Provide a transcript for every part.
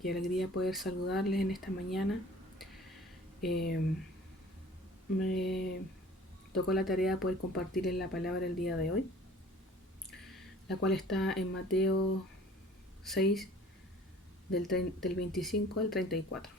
Qué alegría poder saludarles en esta mañana. Me tocó la tarea de poder compartirles la palabra el día de hoy, la cual está en Mateo 6, del 25 al 34,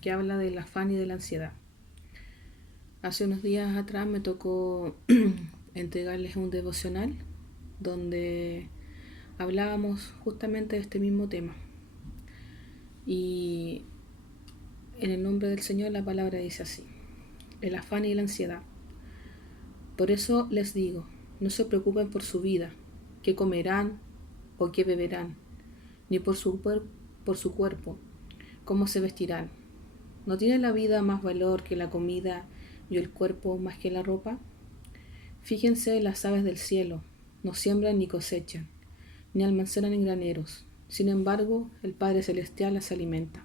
que habla del afán y de la ansiedad. Hace unos días atrás me tocó entregarles un devocional donde hablábamos justamente de este mismo tema. Y en el nombre del Señor la palabra dice así: el afán y la ansiedad. Por eso les digo, no se preocupen por su vida, qué comerán o qué beberán, ni por su cuerpo, cómo se vestirán. ¿No tiene la vida más valor que la comida y el cuerpo más que la ropa? Fíjense en las aves del cielo, no siembran ni cosechan, ni almacenan en graneros. Sin embargo, el Padre Celestial las alimenta.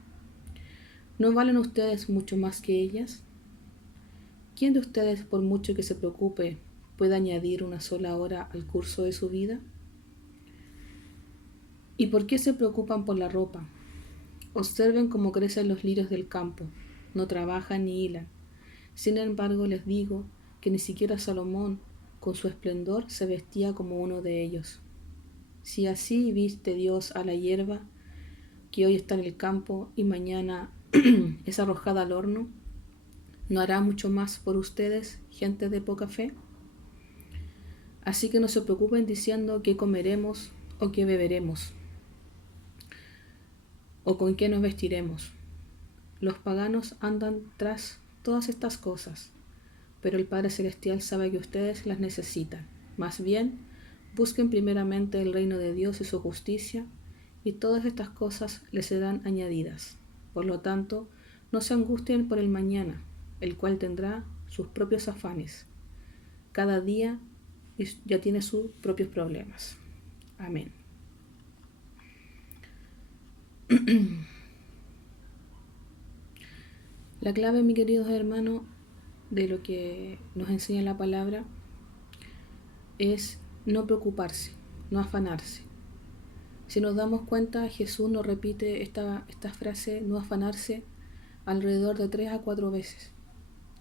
¿No valen ustedes mucho más que ellas? ¿Quién de ustedes, por mucho que se preocupe, puede añadir una sola hora al curso de su vida? ¿Y por qué se preocupan por la ropa? Observen cómo crecen los lirios del campo, no trabajan ni hilan. Sin embargo, les digo que ni siquiera Salomón, con su esplendor, se vestía como uno de ellos. Si así viste Dios a la hierba, que hoy está en el campo y mañana es arrojada al horno, ¿no hará mucho más por ustedes, gente de poca fe? Así que no se preocupen diciendo qué comeremos o qué beberemos, o con qué nos vestiremos. Los paganos andan tras todas estas cosas, pero el Padre Celestial sabe que ustedes las necesitan. Más bien, busquen primeramente el reino de Dios y su justicia, y todas estas cosas les serán añadidas. Por lo tanto, no se angustien por el mañana, el cual tendrá sus propios afanes. Cada día ya tiene sus propios problemas. Amén. La clave, mis queridos hermanos, de lo que nos enseña la palabra es no preocuparse, no afanarse. Si nos damos cuenta, Jesús nos repite esta frase, no afanarse, alrededor de 3 a 4 veces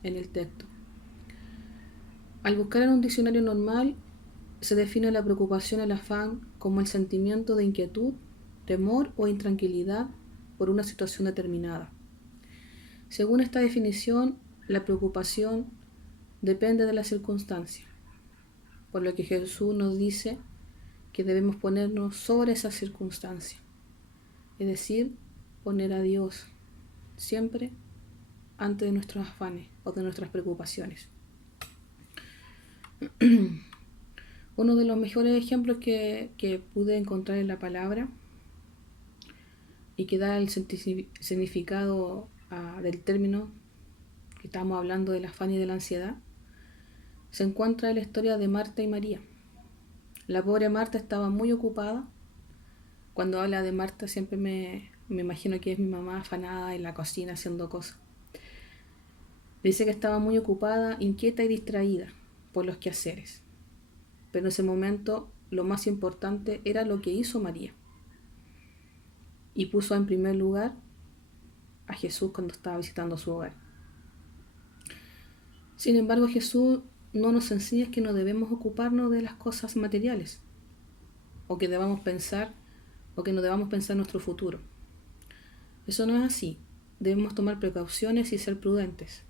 en el texto. Al buscar en un diccionario normal, se define la preocupación, el afán, como el sentimiento de inquietud, temor o intranquilidad por una situación determinada. Según esta definición, la preocupación depende de la circunstancia, por lo que Jesús nos dice que debemos ponernos sobre esa circunstancia, es decir, poner a Dios siempre antes de nuestros afanes o de nuestras preocupaciones. Uno de los mejores ejemplos que pude encontrar en la palabra y que da el significado del término que estamos hablando, del afán y de la ansiedad, se encuentra en la historia de Marta y María. La pobre Marta estaba muy ocupada. Cuando habla de Marta siempre me imagino que es mi mamá afanada en la cocina haciendo cosas. Dice que estaba muy ocupada, inquieta y distraída por los quehaceres. Pero en ese momento lo más importante era lo que hizo María. Y puso en primer lugar a Jesús cuando estaba visitando su hogar. Sin embargo, Jesús no nos enseña que no debemos ocuparnos de las cosas materiales, o que debamos pensar, o que no debamos pensar en nuestro futuro. Eso no es así. Debemos tomar precauciones y ser prudentes.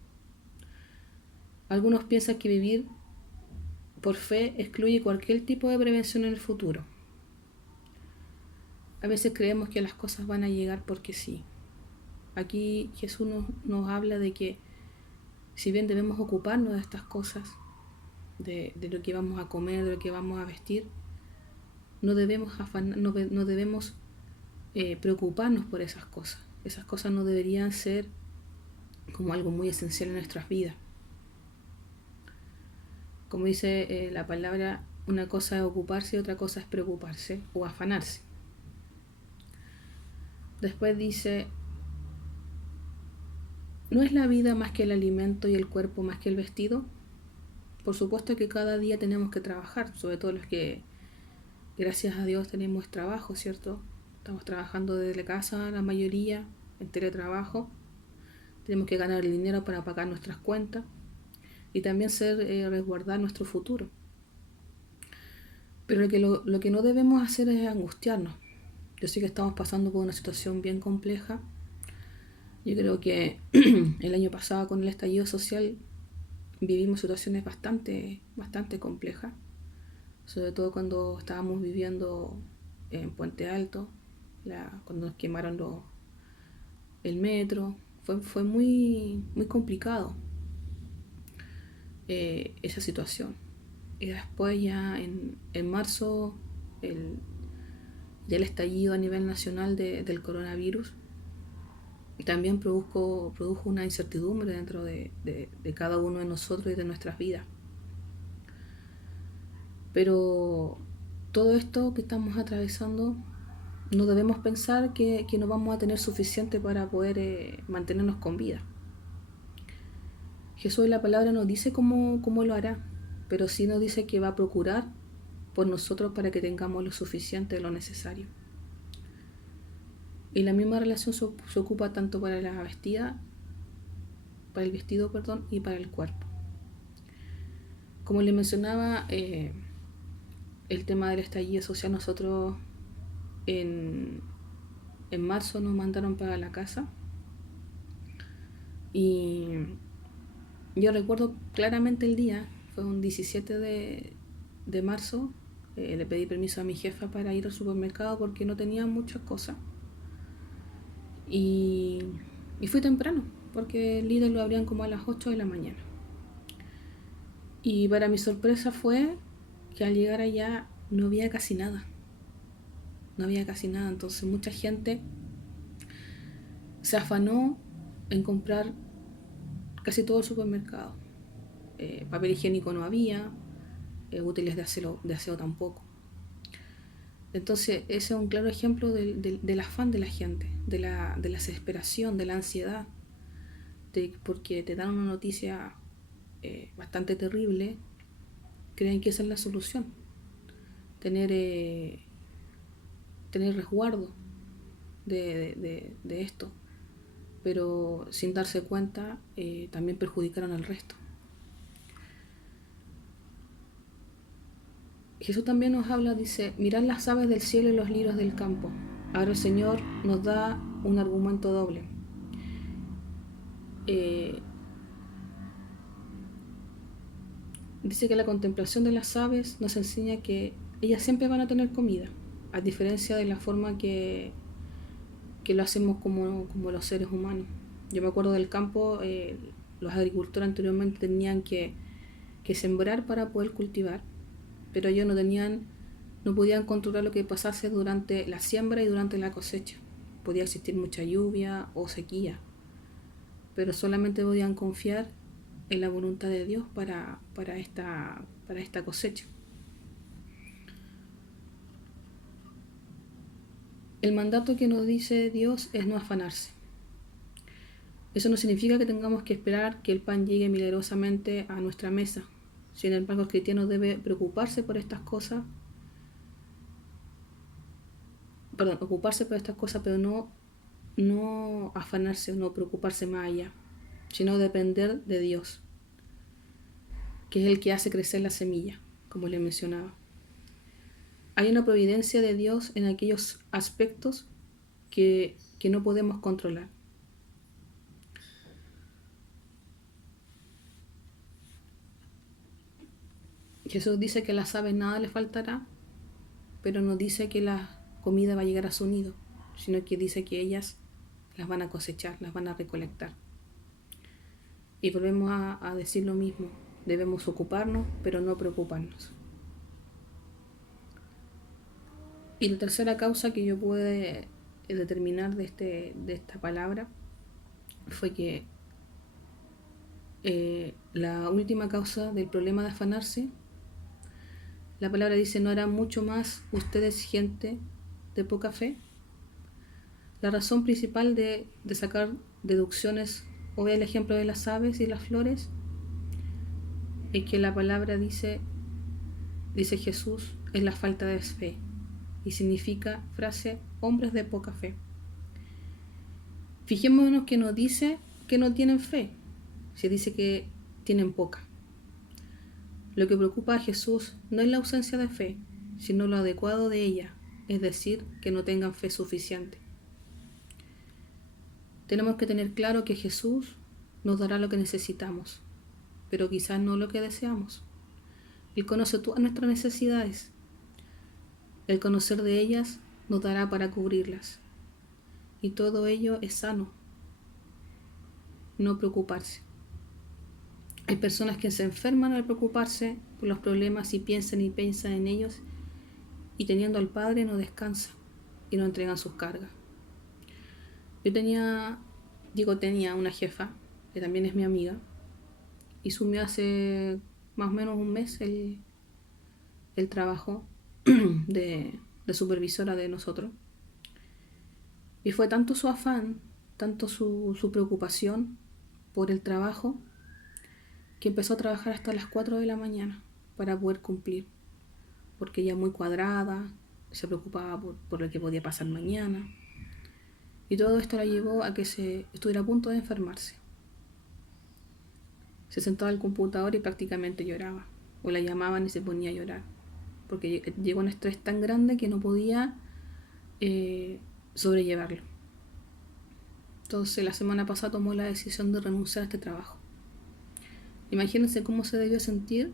Algunos piensan que vivir por fe excluye cualquier tipo de prevención en el futuro. A veces creemos que las cosas van a llegar porque sí. Aquí Jesús nos habla de que si bien debemos ocuparnos de estas cosas, de lo que vamos a comer, de lo que vamos a vestir, no debemos preocuparnos por esas cosas. Esas cosas no deberían ser como algo muy esencial en nuestras vidas. Como dice la palabra, una cosa es ocuparse y otra cosa es preocuparse o afanarse. Después dice: ¿no es la vida más que el alimento y el cuerpo más que el vestido? Por supuesto que cada día tenemos que trabajar, sobre todo los que, gracias a Dios, tenemos trabajo, ¿cierto? Estamos trabajando desde casa, la mayoría, en teletrabajo. Tenemos que ganar el dinero para pagar nuestras cuentas y también resguardar nuestro futuro. Pero lo que no debemos hacer es angustiarnos. Yo sé que estamos pasando por una situación bien compleja. Yo creo que el año pasado con el estallido social vivimos situaciones bastante complejas, sobre todo cuando estábamos viviendo en Puente Alto, cuando nos quemaron el metro. Fue muy complicado esa situación. Y después ya en marzo ya el estallido a nivel nacional del coronavirus también produjo una incertidumbre dentro de cada uno de nosotros y de nuestras vidas. Pero todo esto que estamos atravesando, no debemos pensar que no vamos a tener suficiente para poder mantenernos con vida. Jesús en la palabra nos dice cómo lo hará, pero sí nos dice que va a procurar por nosotros para que tengamos lo suficiente, lo necesario. Y la misma relación se ocupa tanto para el vestido, y para el cuerpo. Como le mencionaba, el tema del estallido social, nosotros en marzo nos mandaron para la casa y yo recuerdo claramente el día, fue un 17 de marzo, le pedí permiso a mi jefa para ir al supermercado porque no tenía muchas cosas y fui temprano porque el líder lo abrían como a las 8 de la mañana. Y para mi sorpresa fue que al llegar allá no había casi nada. Entonces mucha gente se afanó en comprar casi todo el supermercado. Papel higiénico no había, útiles de aseo tampoco. Entonces ese es un claro ejemplo del afán de la gente, de la desesperación, de la ansiedad, porque te dan una noticia bastante terrible, creen que esa es la solución, tener resguardo de esto, pero sin darse cuenta también perjudicaron al resto. Jesús también nos habla, dice, mirad las aves del cielo y los lirios del campo. Ahora el Señor nos da un argumento doble. Dice que la contemplación de las aves nos enseña que ellas siempre van a tener comida, a diferencia de la forma que lo hacemos como los seres humanos. Yo me acuerdo del campo, los agricultores anteriormente tenían que sembrar para poder cultivar, pero ellos no podían controlar lo que pasase durante la siembra y durante la cosecha. Podía existir mucha lluvia o sequía, pero solamente podían confiar en la voluntad de Dios para esta cosecha. El mandato que nos dice Dios es no afanarse. Eso no significa que tengamos que esperar que el pan llegue milagrosamente a nuestra mesa. Sin embargo, el cristiano debe preocuparse por estas cosas, pero no afanarse, no preocuparse más allá, sino depender de Dios, que es el que hace crecer la semilla, como le mencionaba. Hay una providencia de Dios en aquellos aspectos que no podemos controlar. Jesús dice que a las aves nada les faltará, pero no dice que la comida va a llegar a su nido, sino que dice que ellas las van a cosechar, las van a recolectar. Y volvemos a decir lo mismo, debemos ocuparnos, pero no preocuparnos. Y la tercera causa que yo pude determinar de esta palabra fue que la última causa del problema de afanarse, la palabra dice, ¿no harán mucho más ustedes, gente de poca fe? La razón principal de sacar deducciones, o el ejemplo de las aves y las flores, es que la palabra dice Jesús, es la falta de fe. y significa frase hombres de poca fe. Fijémonos que no dice que no tienen fe, se dice que tienen poca. Lo que preocupa a Jesús no es la ausencia de fe, sino lo adecuado de ella, es decir, que no tengan fe suficiente. Tenemos que tener claro que Jesús nos dará lo que necesitamos, pero quizás no lo que deseamos. Él conoce todas nuestras necesidades. El conocer de ellas nos dará para cubrirlas. Y todo ello es sano. No preocuparse. Hay personas que se enferman al preocuparse por los problemas y piensan en ellos, y teniendo al Padre no descansan y no entregan sus cargas. Yo tenía una jefa, que también es mi amiga, y sumió hace más o menos un mes el trabajo de supervisora de nosotros. Y fue tanto su afán, tanto su preocupación por el trabajo, que empezó a trabajar hasta las 4 de la mañana para poder cumplir, porque ella muy cuadrada, se preocupaba por lo que podía pasar mañana, y todo esto la llevó a que estuviera a punto de enfermarse. Se sentaba al computador y prácticamente lloraba, o la llamaban y se ponía a llorar, porque llegó a un estrés tan grande que no podía sobrellevarlo. Entonces la semana pasada tomó la decisión de renunciar a este trabajo. Imagínense cómo se debió sentir,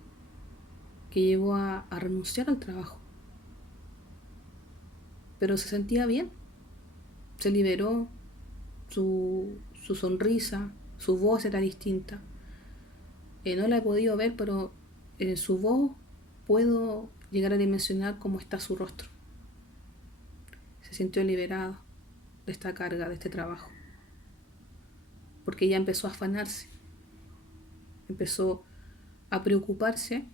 que llevó a renunciar al trabajo. Pero se sentía bien, se liberó, su sonrisa, su voz era distinta. No la he podido ver, pero en su voz puedo llegar a dimensionar cómo está su rostro. Se sintió liberada de esta carga, de este trabajo, porque ella empezó a afanarse, empezó a preocuparse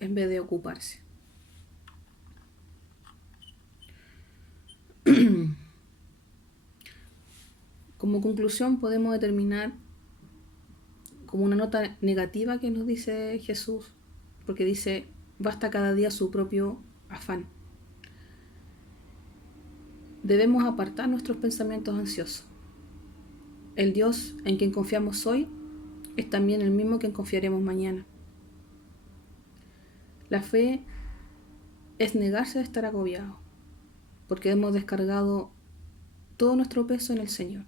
en vez de ocuparse. Como conclusión podemos determinar como una nota negativa que nos dice Jesús, porque dice, basta cada día su propio afán. Debemos apartar nuestros pensamientos ansiosos. El Dios en quien confiamos hoy es también el mismo que en confiaremos mañana. La fe es negarse a estar agobiado, porque hemos descargado todo nuestro peso en el Señor.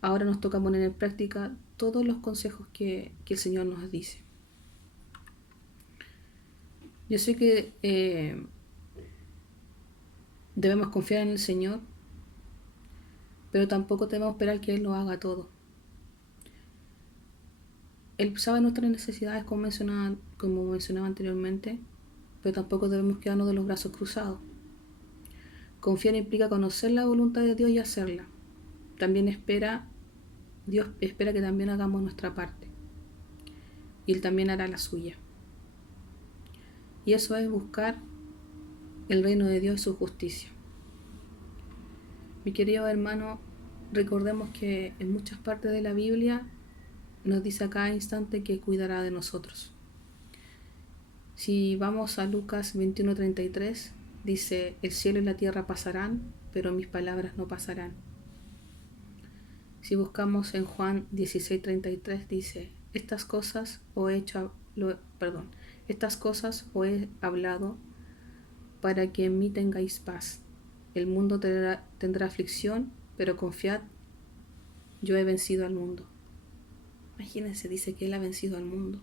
Ahora nos toca poner en práctica todos los consejos que el Señor nos dice. Yo sé que debemos confiar en el Señor, pero tampoco debemos esperar que Él lo haga todo. Él sabe nuestras necesidades, como mencionaba anteriormente, pero tampoco debemos quedarnos de los brazos cruzados. Confiar implica conocer la voluntad de Dios y hacerla. Dios espera que también hagamos nuestra parte, y Él también hará la suya. Y eso es buscar el reino de Dios y su justicia. Mi querido hermano, recordemos que en muchas partes de la Biblia nos dice a cada instante que cuidará de nosotros. Si vamos a Lucas 21:33, dice, el cielo y la tierra pasarán, pero mis palabras no pasarán. Si buscamos en Juan 16:33, dice, estas cosas os he hablado para que en mí tengáis paz. El mundo tendrá aflicción, pero confiad, yo he vencido al mundo. Imagínense, dice que Él ha vencido al mundo.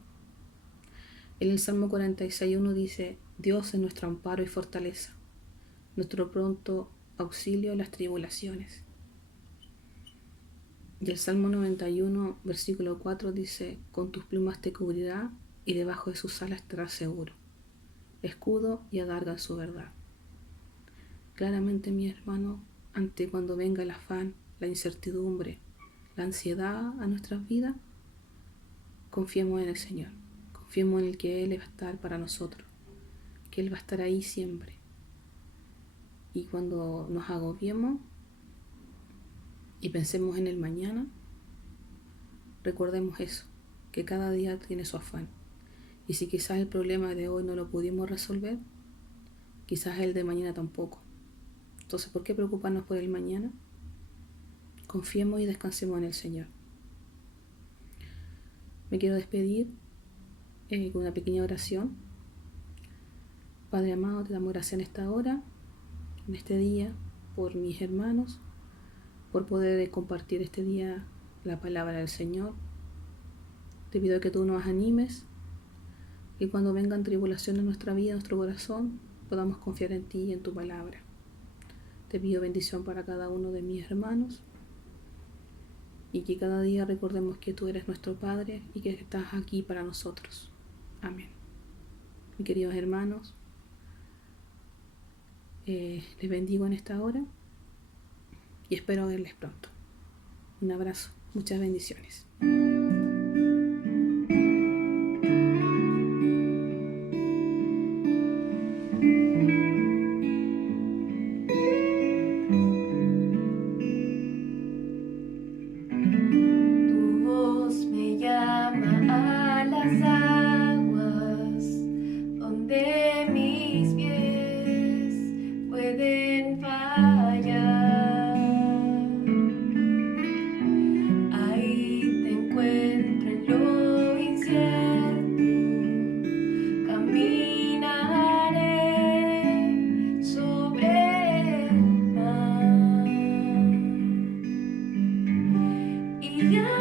En el Salmo 46:1 dice, Dios es nuestro amparo y fortaleza, nuestro pronto auxilio en las tribulaciones. Y el Salmo 91, versículo 4 dice, con tus plumas te cubrirá y debajo de sus alas estarás seguro. Escudo y adarga en su verdad. Claramente, mi hermano, ante cuando venga el afán, la incertidumbre, la ansiedad a nuestras vidas, confiemos en el Señor. Confiemos en el que Él va a estar para nosotros, que Él va a estar ahí siempre. Y cuando nos agobiemos y pensemos en el mañana, recordemos eso, que cada día tiene su afán. Y si quizás el problema de hoy no lo pudimos resolver, quizás el de mañana tampoco. Entonces, ¿por qué preocuparnos por el mañana? Confiemos y descansemos en el Señor. Me quiero despedir con una pequeña oración. Padre amado, te damos gracias en esta hora, en este día, por mis hermanos, por poder compartir este día la palabra del Señor. Te pido que tú nos animes y cuando vengan tribulaciones en nuestra vida, en nuestro corazón, podamos confiar en ti y en tu palabra. Te pido bendición para cada uno de mis hermanos y que cada día recordemos que tú eres nuestro Padre y que estás aquí para nosotros. Amén. Mis queridos hermanos, les bendigo en esta hora y espero verles pronto. Un abrazo, muchas bendiciones. Tu voz me llama a las aguas, donde mis pies pueden fallar. Ahí te encuentro en lo incierto, caminaré sobre el mar. Y ya